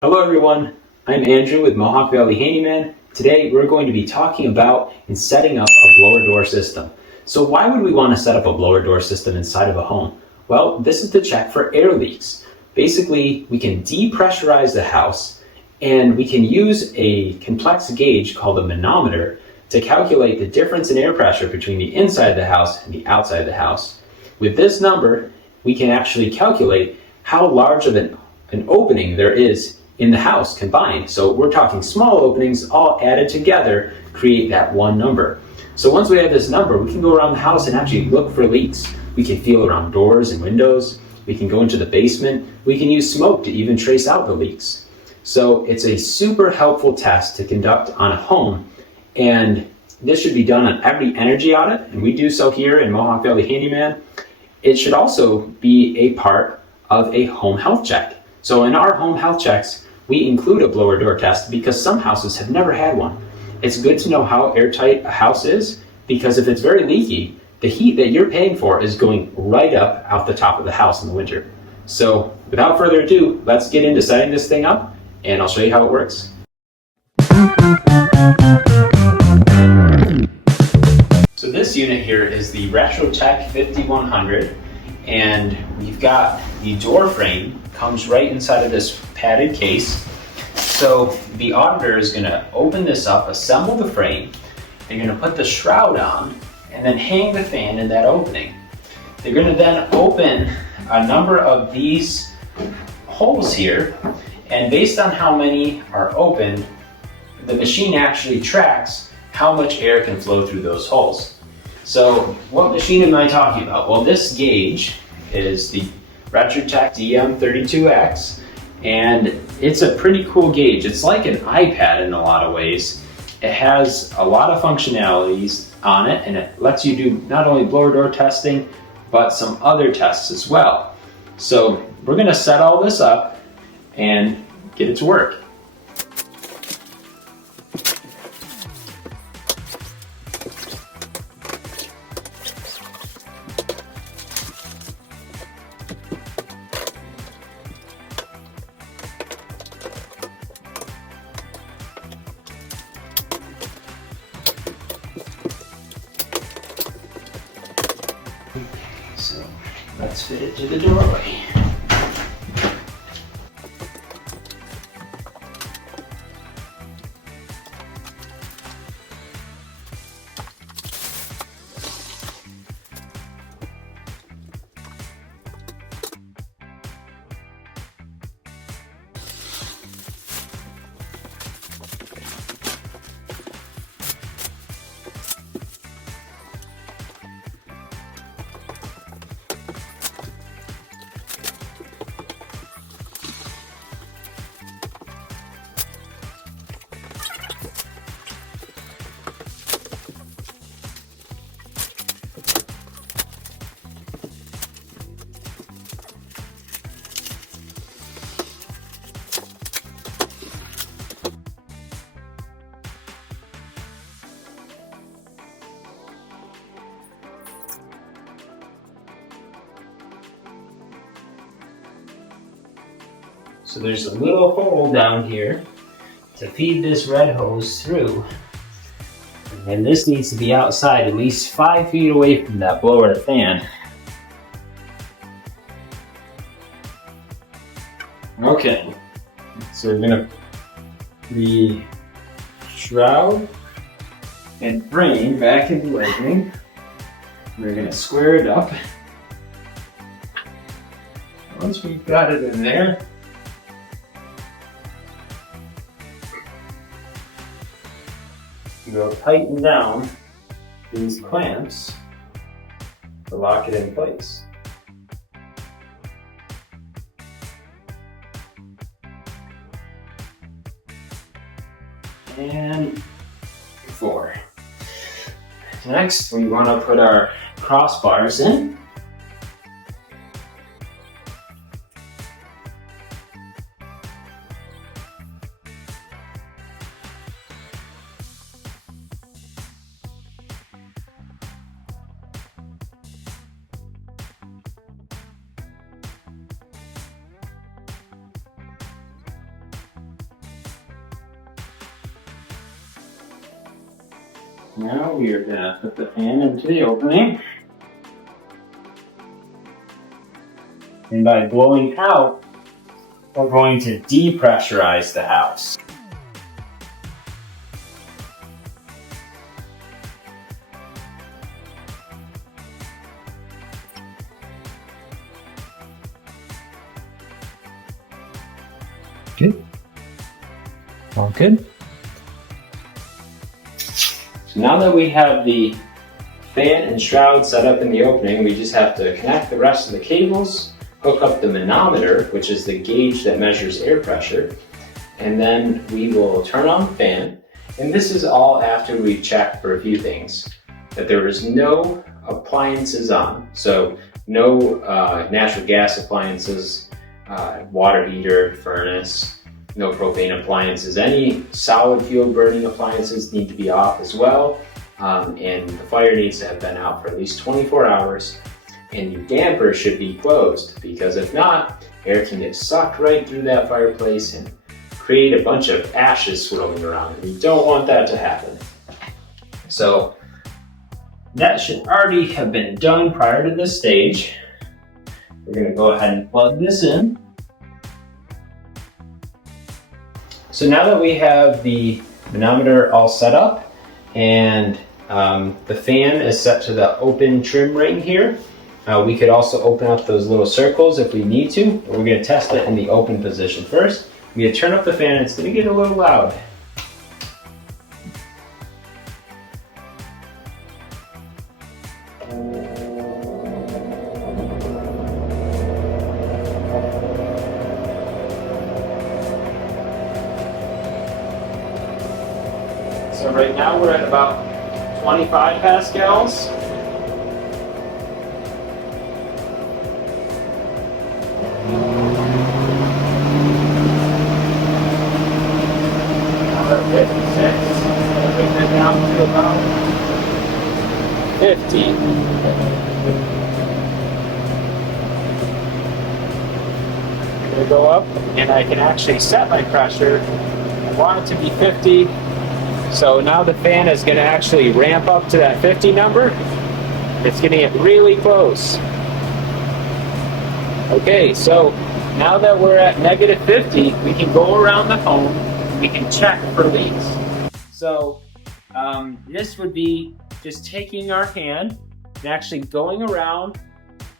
Hello everyone, I'm Andrew with Mohawk Valley Handyman. Today we're going to be talking about and setting up a blower door system. So why would we want to set up a blower door system inside of a home? Well, this is to check for air leaks. Basically, we can depressurize the house and we can use a complex gauge called a manometer to calculate the difference in air pressure between the inside of the house and the outside of the house. With this number, we can actually calculate how large of an opening there is in the house combined. So we're talking small openings all added together create that one number. So once we have this number, we can go around the house and actually look for leaks. We can feel around doors and windows. We can go into the basement. We can use smoke to even trace out the leaks. So it's a super helpful test to conduct on a home, and this should be done on every energy audit, and we do so here in Mohawk Valley Handyman. It should also be a part of a home health check. So in our home health checks, we include a blower door test because some houses have never had one. It's good to know how airtight a house is, because if it's very leaky, the heat that you're paying for is going right up out the top of the house in the winter. So without further ado, let's get into setting this thing up and I'll show you how it works. So this unit here is the Retrotec 5100, and we've got the door frame comes right inside of this padded case. So the auditor is going to open this up, assemble the frame, they're going to put the shroud on, and then hang the fan in that opening. They're going to then open a number of these holes here, and based on how many are opened, the machine actually tracks how much air can flow through those holes. So what machine am I talking about? Well, this gauge is the Retrotec DM32X, and it's a pretty cool gauge. It's like an iPad in a lot of ways. It has a lot of functionalities on it, and it lets you do not only blower door testing, but some other tests as well. So we're going to set all this up and get it to work. So let's fit it to the doorway. So there's a little hole down here to feed this red hose through. And this needs to be outside at least 5 feet away from that blower fan. Okay, so we're gonna put the shroud and frame back in the opening. We're gonna square it up. Once we've got it in there, we'll tighten down these clamps to lock it in place. And 4. Next, we want to put our crossbars in. Now we are going to put the fan into the opening. And by blowing out, we're going to depressurize the house. Good. All good. So now that we have the fan and shroud set up in the opening, we just have to connect the rest of the cables, hook up the manometer, which is the gauge that measures air pressure, and then we will turn on the fan. And this is all after we check for a few things. That there is no appliances on, so no natural gas appliances, water heater, furnace, no propane appliances. Any solid fuel burning appliances need to be off as well. And the fire needs to have been out for at least 24 hours. And your damper should be closed, because if not, air can get sucked right through that fireplace and create a bunch of ashes swirling around, and you don't want that to happen. So that should already have been done prior to this stage. We're going to go ahead and plug this in. So now that we have the manometer all set up and the fan is set to the open trim ring here, we could also open up those little circles if we need to. We're going to test it in the open position first. We're going to turn up the fan, and it's going to get a little loud. So right now we're at about 25 pascals. Now we're at 56. We'll bring that down to about 50. I'm going to go up, and I can actually set my pressure. I want it to be 50. So now the fan is going to actually ramp up to that 50 number. It's going to get really close. Okay, so now that we're at negative 50, we can go around the home, we can check for leaks. So this would be just taking our hand and actually going around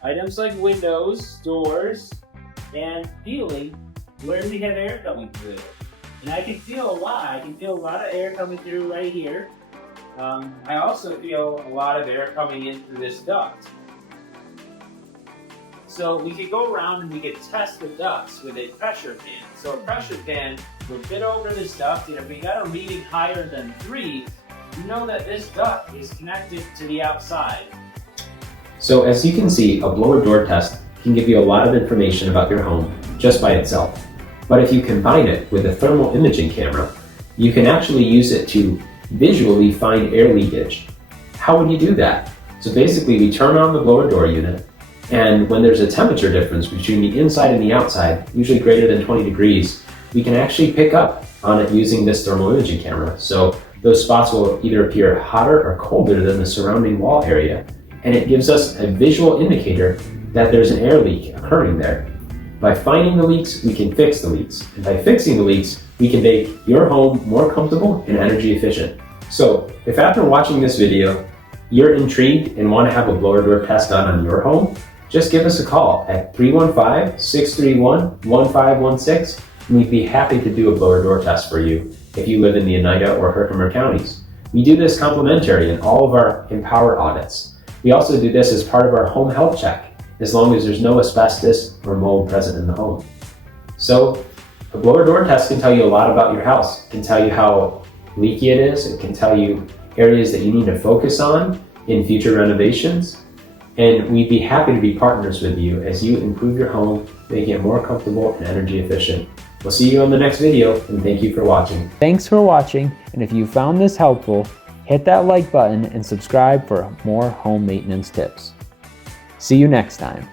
items like windows, doors, and feeling where we have air coming through. And I can feel a lot. I can feel a lot of air coming through right here. I also feel a lot of air coming in through this duct. So we could go around and we could test the ducts with a pressure fan. So a pressure fan would fit over this duct, and if we got a reading higher than 3, you know that this duct is connected to the outside. So as you can see, a blower door test can give you a lot of information about your home just by itself. But if you combine it with a thermal imaging camera, you can actually use it to visually find air leakage. How would you do that? So basically we turn on the blower door unit, and when there's a temperature difference between the inside and the outside, usually greater than 20 degrees, we can actually pick up on it using this thermal imaging camera. So those spots will either appear hotter or colder than the surrounding wall area, and it gives us a visual indicator that there's an air leak occurring there. By finding the leaks, we can fix the leaks. And by fixing the leaks, we can make your home more comfortable and energy efficient. So if after watching this video, you're intrigued and want to have a blower door test done on your home, just give us a call at 315-631-1516, and we'd be happy to do a blower door test for you if you live in the Oneida or Herkimer counties. We do this complimentary in all of our Empower audits. We also do this as part of our home health check, as long as there's no asbestos or mold present in the home. So a blower door test can tell you a lot about your house. It can tell you how leaky it is. It can tell you areas that you need to focus on in future renovations. And we'd be happy to be partners with you as you improve your home, making it more comfortable and energy efficient. We'll see you on the next video, and thank you for watching. Thanks for watching, and if you found this helpful, hit that like button and subscribe for more home maintenance tips. See you next time.